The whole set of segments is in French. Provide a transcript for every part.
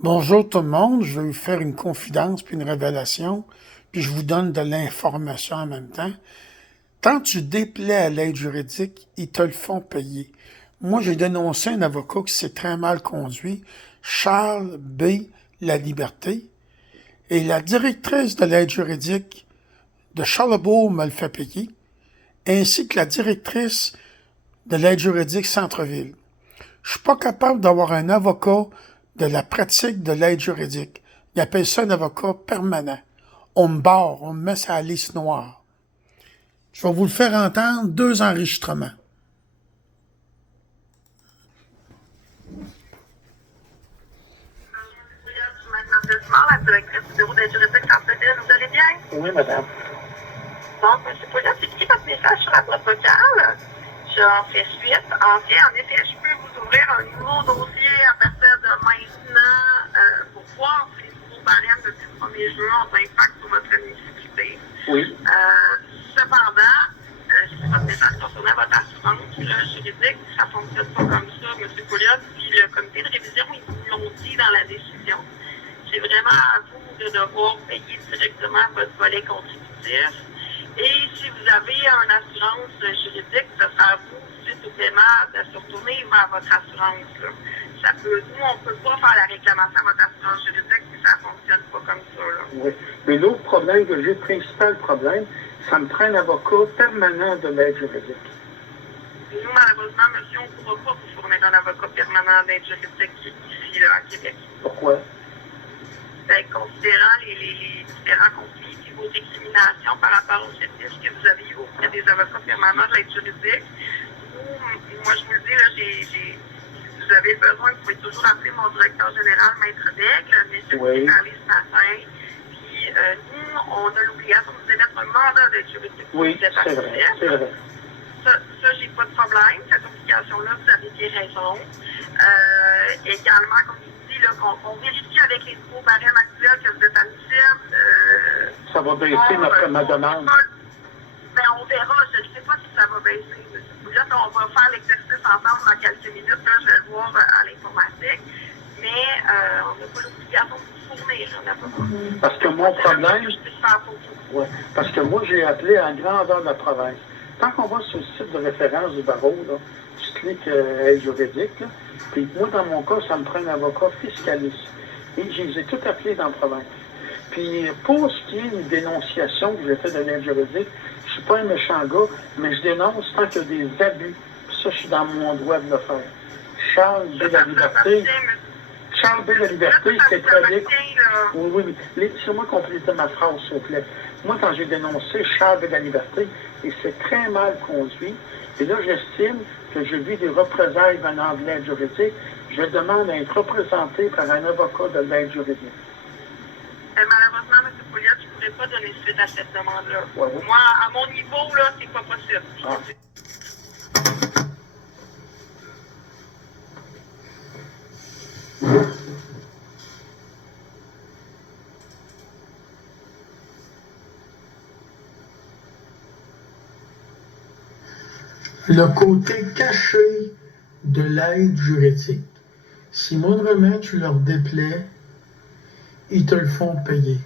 Bonjour tout le monde, je vais vous faire une confidence puis une révélation, puis je vous donne de l'information en même temps. Quand tu déplais à l'aide juridique, ils te le font payer. Moi, j'ai dénoncé un avocat qui s'est très mal conduit, Charles B. La Liberté, et la directrice de l'aide juridique de Charlebourg me le fait payer, ainsi que la directrice de l'aide juridique Centre-Ville. Je suis pas capable d'avoir un avocat de la pratique de l'aide juridique. Ils appellent ça un avocat permanent. On me barre, on me met sur la liste noire. Je vais vous le faire entendre, 2 enregistrements. La directrice du bureau d'aide juridique Centre-Ville, vous allez bien? Oui, madame. Bon, M. Pouliot, c'est écrit votre message sur la boîte vocale. J'en fais suite. En effet, je peux vous ouvrir un nouveau dossier à partir de maintenant pour voir si les nouveaux barèmes depuis le 1er juin ont un impact sur votre municipalité. Oui. Cependant, c'est votre message concernant votre assurance juridique. Ça ne fonctionne pas comme ça, M. Pouliot. Puis le comité de révision, ils vous l'ont dit dans la décision. C'est vraiment à vous de devoir payer directement votre volet contributif. Et si vous avez une assurance juridique, ça sera à vous, suite au paiement, de se retourner vers votre assurance. Là. Nous, on ne peut pas faire la réclamation à votre assurance juridique si ça ne fonctionne pas comme ça. Là. Oui. Mais l'autre problème que j'ai, le principal problème, ça me prend un avocat permanent de l'aide juridique. Nous, malheureusement, monsieur, on ne pourra pas vous fournir un avocat permanent d'aide juridique ici, là, à Québec. Pourquoi? Ben, considérant les différents conflits et vos récriminations par rapport aux services que vous avez eu auprès des avocats permanents de l'aide juridique, moi, je vous le dis, là, si vous avez besoin, vous pouvez toujours appeler mon directeur général, Maître Daigle, mais je vous ai parlé ce matin. Puis, nous, on a l'obligation de vous émettre un mandat d'aide juridique. Oui, c'est vrai, c'est vrai. Ça, j'ai pas de problème. Cette obligation-là, vous avez bien raison. Également, comme je vous dis, là, qu'on vérifie avec les nouveaux barèmes actuels que vous êtes admissible. Ça va baisser ma demande. Ben, on verra. Je ne sais pas si ça va baisser. Là, on va faire l'exercice ensemble dans quelques minutes. Là, je vais le voir à l'informatique. Mais on n'a pas l'obligation de vous fournir. Parce que mon problème... Ouais, parce que moi, j'ai appelé à la grandeur de la province. Tant qu'on va sur le site de référence du barreau, là, tu cliques aide juridique, là, puis moi, dans mon cas, ça me prend un avocat fiscaliste. Et je les ai tout appelés dans la province. Puis pour ce qui est une dénonciation que j'ai fait de l'aide juridique, je suis pas un méchant gars, mais je dénonce tant qu'il y a des abus. Ça, je suis dans mon droit de le faire. Charles B. La Liberté. Charles B. La Liberté, c'est très bien. Oui, oui. Laissez-moi compléter ma phrase, s'il vous plaît. Moi, quand j'ai dénoncé Charles B. La Liberté, il s'est très mal conduit. Et là, j'estime que je vis des représailles venant de l'aide juridique. Je demande à être représenté par un avocat de l'aide juridique. Malheureusement, M. Pouliot, je ne pourrais pas donner suite à cette demande-là. Ouais, oui. Moi, à mon niveau, là, c'est pas possible. Le côté caché de l'aide juridique. Si moindrement tu leur déplais, ils te le font payer.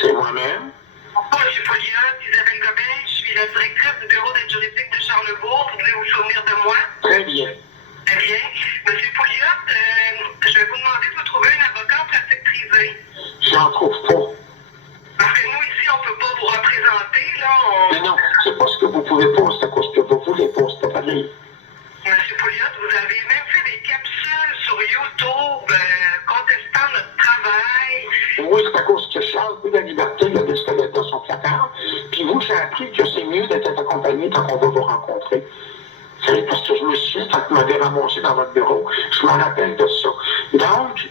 C'est moi-même. Bonjour, M. Pouliot, Isabelle Gobin, je suis la directrice du bureau d'aide juridique de Charlebourg. Vous devez vous souvenir de moi? Très bien. Très bien. M. Pouliot, je vais vous demander de vous trouver un avocat en pratique privée. J'en trouve pas. Parce que nous, ici, on ne peut pas vous représenter, là. Mais non, c'est pas ce que vous pouvez pas, c'est pas ce que vous voulez pas, c'est pas pareil. Monsieur Pouliot, vous avez même fait des capsules sur YouTube contestant notre travail. Oui, c'est à cause que Charles B. La Liberté l'a des squelettes dans son placard. Puis vous, j'ai appris que c'est mieux d'être accompagné quand on va vous rencontrer. C'est parce que je me suis, quand vous m'avez ramassé dans votre bureau, je me rappelle de ça. Donc, j'ai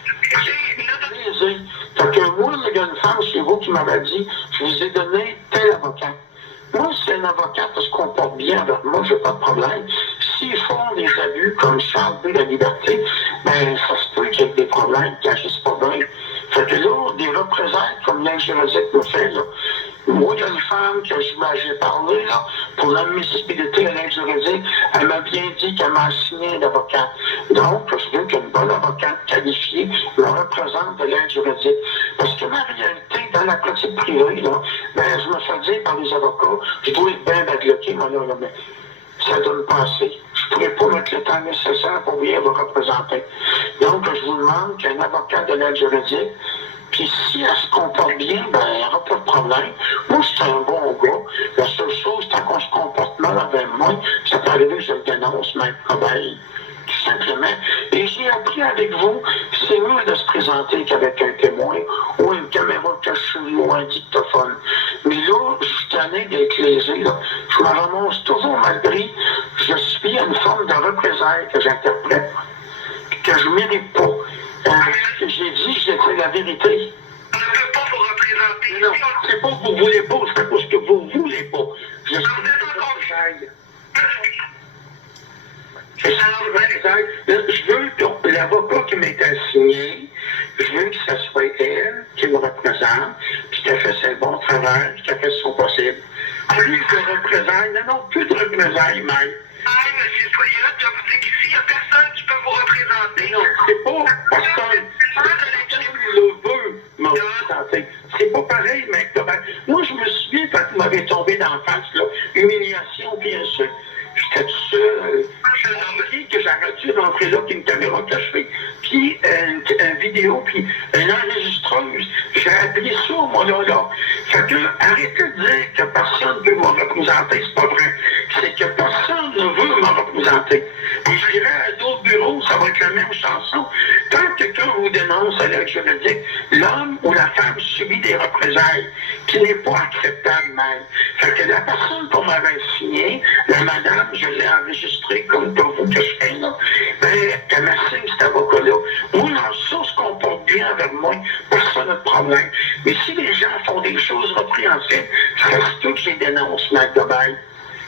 plaisir. Fait que moi, il y a une femme chez vous qui m'avait dit, je vous ai donné tel avocat. Moi, si un avocat se comporte bien avec moi, j'ai pas de problème. S'ils font des abus comme Charles B. La Liberté, ben, ça se peut qu'il y ait des problèmes, qu'ils agissent pas bien. Fait que là, des représailles comme l'aide juridique me fait, là, Moi, il y a une femme que j'ai parlé, là, pour l'admissibilité à l'aide juridique, elle m'a bien dit qu'elle m'a assigné d'avocat. Donc, je veux qu'une bonne avocate qualifiée me représente de l'aide juridique. Parce que ma réalité, dans la pratique privée, là, ben, je me fais dire par les avocats, je dois être bien badloqué, moi, là, mais ça donne pas assez. Je ne pourrais pas mettre le temps nécessaire pour bien vous représenter. Donc, je vous demande qu'un avocat de l'aide juridique, puis si elle se comporte bien, ben, il n'y aura pas de problème. Moi, c'est un bon gars. La seule chose, tant qu'on se comporte mal avec moi, ça peut arriver que je le dénonce, mais travail, tout simplement. Et j'ai appris avec vous, c'est mieux de se présenter qu'avec un témoin ou une caméra cachée ou un dictaphone. Mais là, je suis tanné d'être lésé, là. Je me ramasse toujours malgré, je suis à une forme de représailles que j'interprète, que je ne mérite pas. J'ai dit la vérité. On ne peut pas vous représenter. Non, c'est pas que vous voulez pas, c'est pas ce que vous voulez pas. Je suis représailles. Je veux que l'avocat qui m'est assigné, je veux que ce soit elle qui me représente, puis qu'elle fait ses bons travail, puis qu'elle fait son possible. Plus de représailles, non, plus de représailles, même. Ah, M. Pouliot, je vous dis qu'ici, il n'y a personne qui peut vous représenter. Non, c'est pas personne. Le veut me représenter. C'est pas pareil, mec. Moi, je me souviens quand vous m'avez tombé dans la face, là, humiliation, bien sûr. J'étais tout seul. J'ai dit que j'aurais dû rentrer là, puis une caméra cachée, puis une vidéo, puis une enregistreuse. J'ai appris ça, moi, là. Fait que, arrêtez de dire que personne ne peut me représenter, c'est pas vrai. C'est que personne ne veut me représenter. Et je dirais à d'autres bureaux, ça va être la même chanson. Quand quelqu'un vous dénonce à l'aide juridique, l'homme ou la femme subit des représailles qui n'est pas acceptable même. Fait que la personne qu'on m'avait signée, la madame, je l'ai enregistrée comme pour vous que je fais là, ben, elle m'assigne cet avocat-là. Moi, non, ça se comporte bien avec moi, personne n'a de problème. Mais si les gens font des choses répréhensibles, ça se peut que je les dénonce, McDouball.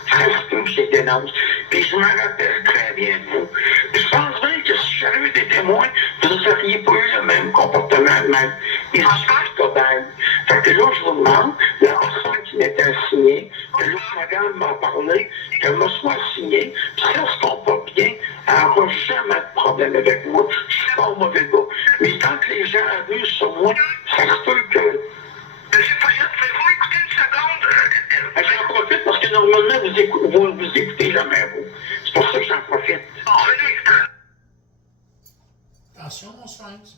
Ça se peut que je les dénonce. Puis je me rappelle très bien de vous. Je pense bien que si j'avais eu des témoins, vous n'auriez pas eu le même comportement même. Ils se passent pas bien. Fait que là, je vous demande, la personne qui m'était assignée, que l'autre madame m'a parlé, qu'elle me soit assignée, puis si elle se comporte bien, elle n'aura jamais de problème avec moi. Je suis pas un mauvais gars. Mais tant que les gens abusent sur moi, ça se peut que... Monsieur Pouliot, pouvez-vous écouter une seconde? J'en profite parce que normalement, vous écoutez jamais, vous. C'est pour ça que j'en profite. Bon, venez, Attention, mon sphinx.